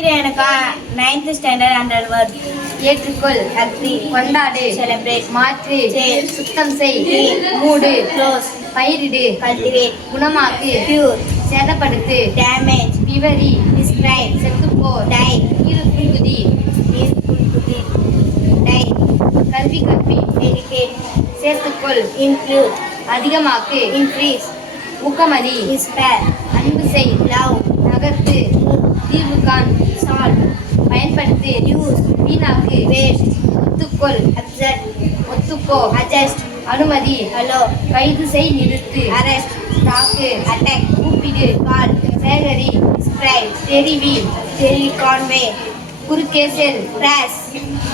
எனக்கு 9th standard 100 word. ஏற்றுக்கொள், agree, கொண்டாடு, celebrate, மாற்று, change, சுத்தம் செய், clean, மூடு, close, பயிரிடு, cultivate, குணமாக்கு, cure, சேதப்படுத்து, damage, விவரி, describe, செத்துப்போ, die, இருகுதி, die, கல்வி கற்பி, educate, சேர்த்துக்கொள், include, அதிகமாக்கு, increase, ஊக்கமளி, inspire, அன்பு செய், love, நகர்த்து, தீர்வு காண், solve, பயன்படுத்து, use, வீணாக்கு, waste, ஒத்துக்கொள், accept, ஒத்துக்கோ, adjust, அனுமதி, allow, கைது செய், நிறுத்து, arrest, தாக்கு, attack, கூப்பிடு, call, சேகரி, describe, தெரிவி, convey, குறுக்கே செல், press,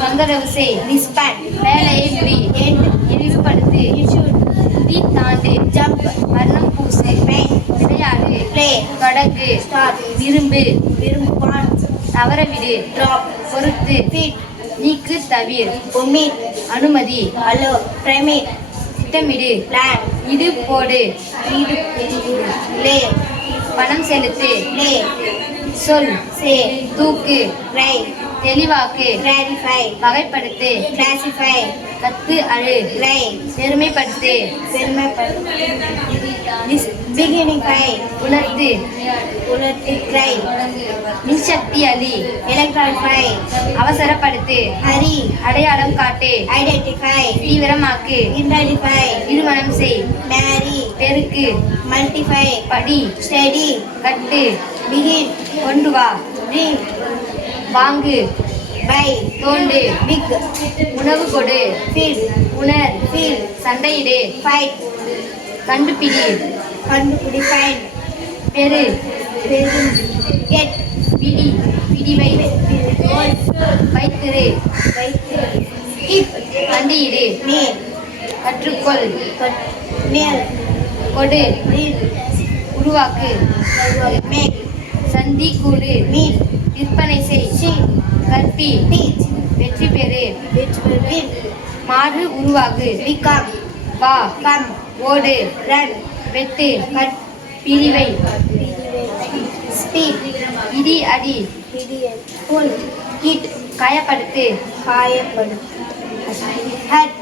தொந்தரவு செய், disband, வேலையை முடி, end, இழிவுபடுத்து, issue, துதி தாண்டு, jump, வர்ணம் பூசு, paint, விளையாடு, play, தொடங்கு, start, விரும்பு, want, தவறவிடு, drop, பொறுத்து, feed, நீக்கு, தவிர், omit, அனுமதி, allow, permit, திட்டமிடு, plan, இடு போடு, lay, பணம் செலுத்து, lay, சொல், say, தூக்கு, write, தெளிவாக்கு, clarify, வகைப்படுத்து, classify, கத்து அழு, write, பெருமைப்படுத்து, beginnify, உணர்த்து, cry, மின்சக்தி அளி, electrify, அவசரப்படுத்து, hurry, அடையாளம் காட்டு, identify, தீவிரமாக்கு, intensify, திருமணம் செய், marry, பெருக்கு, multiply, படி, study, கட்டு, begin, கொண்டு வா, bring, வாங்கு, buy, தோண்டு, big, உணவு கொடு, feed, உணர், feel, சண்டையிடு, fight, கண்டுபிடி, find, பெரு, get, பிடி, பிடிவை, hold, வைத்திரு, keep, கண்டியிடு, nail, கற்றுக்கொள், nail, கொடு, read, உருவாக்கு, make, சந்தி கூடு, meet, விற்பனை செய், see, கற்பி, teach, வெற்றி பெறு, which will win, மாறு உருவாகு, become, வா, come, ஓடு, run, வெட்டு, cut, பிரிவை, speak, இடி அடி, pull, hit, காயப்படுத்து, காயப்படும், hurt,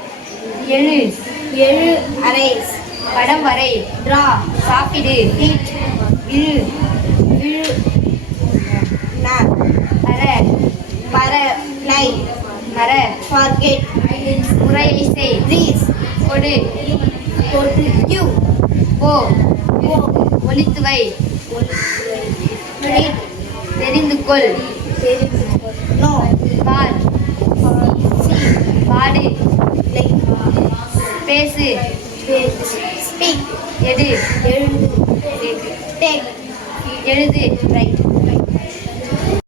எழு, arise, படம் வரை, draw, சாப்பிடு, eat, விழு, nap, fly, மர, forget, முறையை செய், breeze, கொடு, give, போ, go, ஒளித்து வை, read, தெரிந்து கொள், know, பார், see, பாடு, like, பேசு, speak, எடு, எழுது, take, எழுது, write.